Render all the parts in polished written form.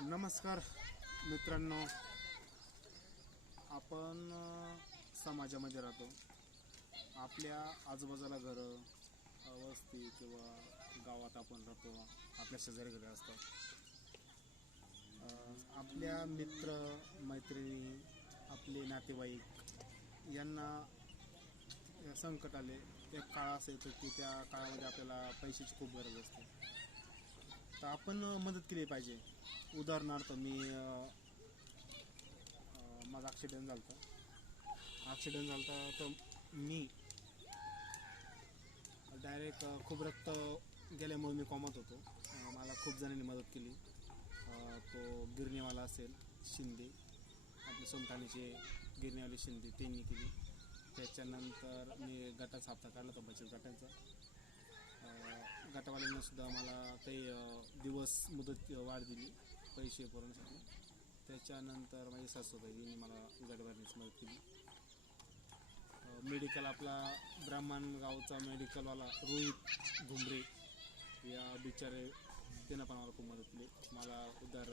नमस्कार मित्रांनो, आपण समाजामध्ये राहतो. आपल्या आजूबाजूला घरं, वस्ती किंवा गावात आपण राहतो. आपल्या शेजारी घरे असतात. आपल्या मित्र मैत्रिणी, आपले नातेवाईक यांना संकट आले, एक काळ असं येतो की त्या काळामध्ये आपल्याला पैशाची खूप गरज असते. तर आपण मदत केली पाहिजे. उदाहरणार्थ माझा ॲक्सिडेंट झाला तर मी डायरेक्ट खूप रक्त गेल्यामुळे मी कॉमत होतो. मला खूप जणांनी मदत केली. तो गिरणीवाला असेल शिंदे, आपले सोमठाण्याचे गिरणीवाले शिंदे, त्यांनी केली. त्याच्यानंतर मी गटाचा हप्ता काढला होता बचत गटांचा. गटावाल्यांना सुद्धा मला काही दिवस मुदत वाढ दिली पैसे पुरवण्यासाठी. त्याच्यानंतर माझी सासूबाईंनी मला गट भरण्याची मदत केली. मेडिकल आपला ब्राह्मण गावचा मेडिकलवाला रोहित घुमरे या बिचारे, त्यानं पण मला खूप मदत केली. मला उधार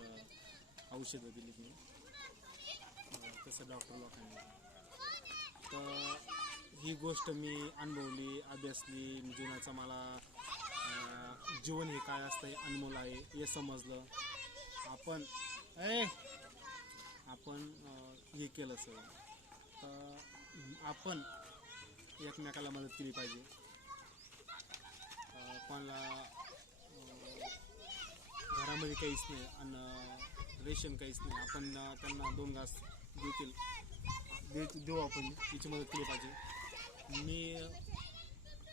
औषधं दिली मी, तसं डॉक्टर लोकांनी. तर ही गोष्ट मी अनुभवली, अभ्यासली. जीवनाचा मला जीवन हे काय असतं, हे अनमोल आहे हे समजलं. आपण हे केलं सगळं. तर आपण एकमेकाला मदत केली पाहिजे. कोणाला घरामध्ये काहीच नाही आणि रेशन काहीच नाही, आपण त्यांना 2 घास देऊ, आपण याची मदत केली पाहिजे. मी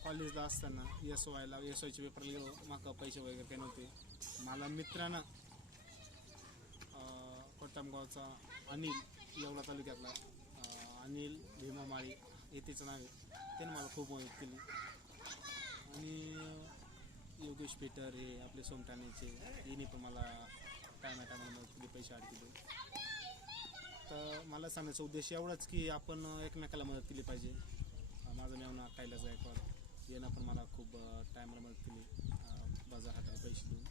कॉलेजला असताना एस वायचे पेपरला गेलो. माका पैसे वगैरे काही नव्हते. मला मित्रानं कोट्टामगावचा अनिल, येवला तालुक्यातला अनिल भीमा माळी हे त्याचं नाव आहे, त्याने मला खूप मदत केली. आणि योगेश पेटर हे आपले सोमठाण्याचे, यांनी पण मला टायमाला मदत केली, पैसे अडकले. तर मला सांगण्याचा उद्देश एवढाच की आपण एकमेकाला मदत केली पाहिजे. माझं मेवना कैलास गायकवाड यानं पण मला खूप टायमाला मदत केली. बाजार हाताला पैसे देऊन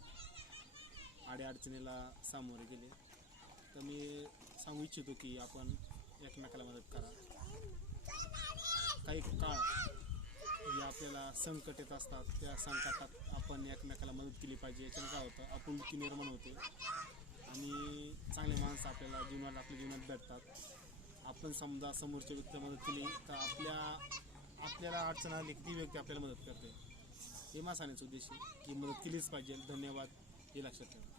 अडचणीला सामोरे गेले. तर मी सांगू इच्छितो की आपण एकमेकाला मदत करा. काही काळ हे आपल्याला संकट येत असतात, त्या संकटात आपण एकमेकाला मदत केली पाहिजे. याच्यानं काय होतं, आपुलकी निर्माण होते आणि चांगले माणसं आपल्या जीवनात भेटतात. आपण समजा समोरच्या व्यक्तीला मदत केली तर आपल्याला अडचण आली की ती व्यक्ती आपल्याला मदत करते. हे माझा सांगण्याचा उद्देश आहे की मदत केलीच पाहिजे. धन्यवाद, हे लक्षात ठेवा.